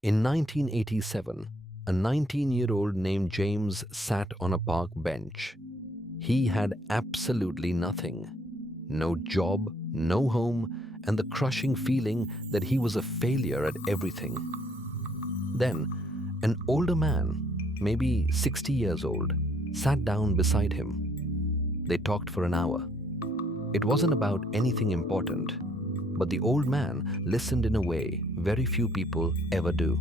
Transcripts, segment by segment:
In 1987, a 19-year-old named James sat on a park bench. He had absolutely nothing. No job, no home, and the crushing feeling that he was a failure at everything. Then, an older man, maybe 60 years old, sat down beside him. They talked for an hour. It wasn't about anything important, but the old man listened in a way very few people ever do.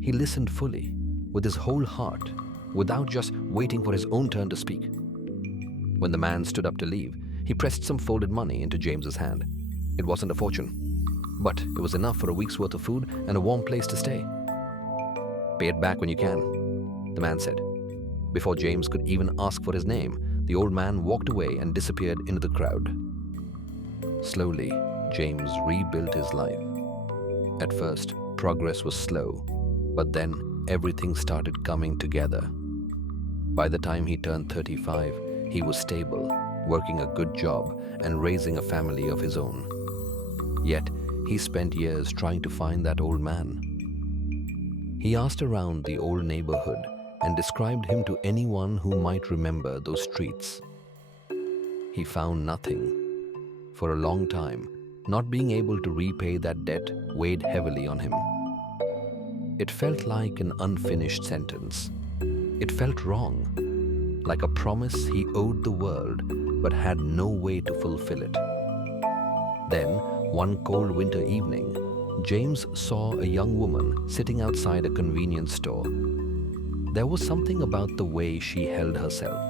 He listened fully, with his whole heart, without just waiting for his own turn to speak. When the man stood up to leave, he pressed some folded money into James's hand. It wasn't a fortune, but it was enough for a week's worth of food and a warm place to stay. "Pay it back when you can," the man said. Before James could even ask for his name, the old man walked away and disappeared into the crowd. Slowly, James rebuilt his life. At first, progress was slow, but then everything started coming together. By the time he turned 35, he was stable, working a good job, and raising a family of his own. Yet, he spent years trying to find that old man. He asked around the old neighborhood and described him to anyone who might remember those streets. He found nothing. For a long time, not being able to repay that debt weighed heavily on him. It felt like an unfinished sentence. It felt wrong, like a promise he owed the world but had no way to fulfill it. Then, one cold winter evening, James saw a young woman sitting outside a convenience store. There was something about the way she held herself,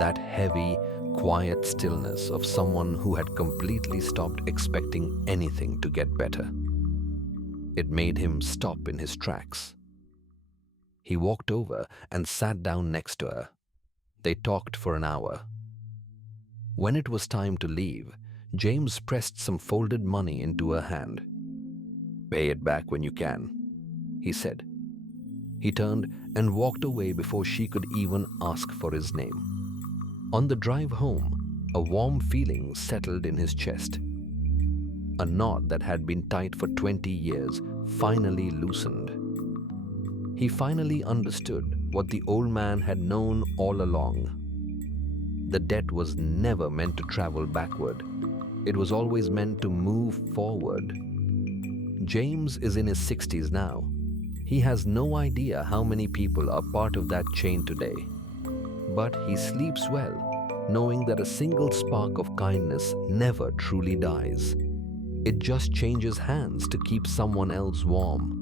that heavy, quiet stillness of someone who had completely stopped expecting anything to get better. It made him stop in his tracks. He walked over and sat down next to her. They talked for an hour. When it was time to leave, James pressed some folded money into her hand. "Pay it back when you can," he said. He turned and walked away before she could even ask for his name. On the drive home, a warm feeling settled in his chest. A knot that had been tight for 20 years finally loosened. He finally understood what the old man had known all along. The debt was never meant to travel backward. It was always meant to move forward. James is in his 60s now. He has no idea how many people are part of that chain today. But he sleeps well, knowing that a single spark of kindness never truly dies. It just changes hands to keep someone else warm.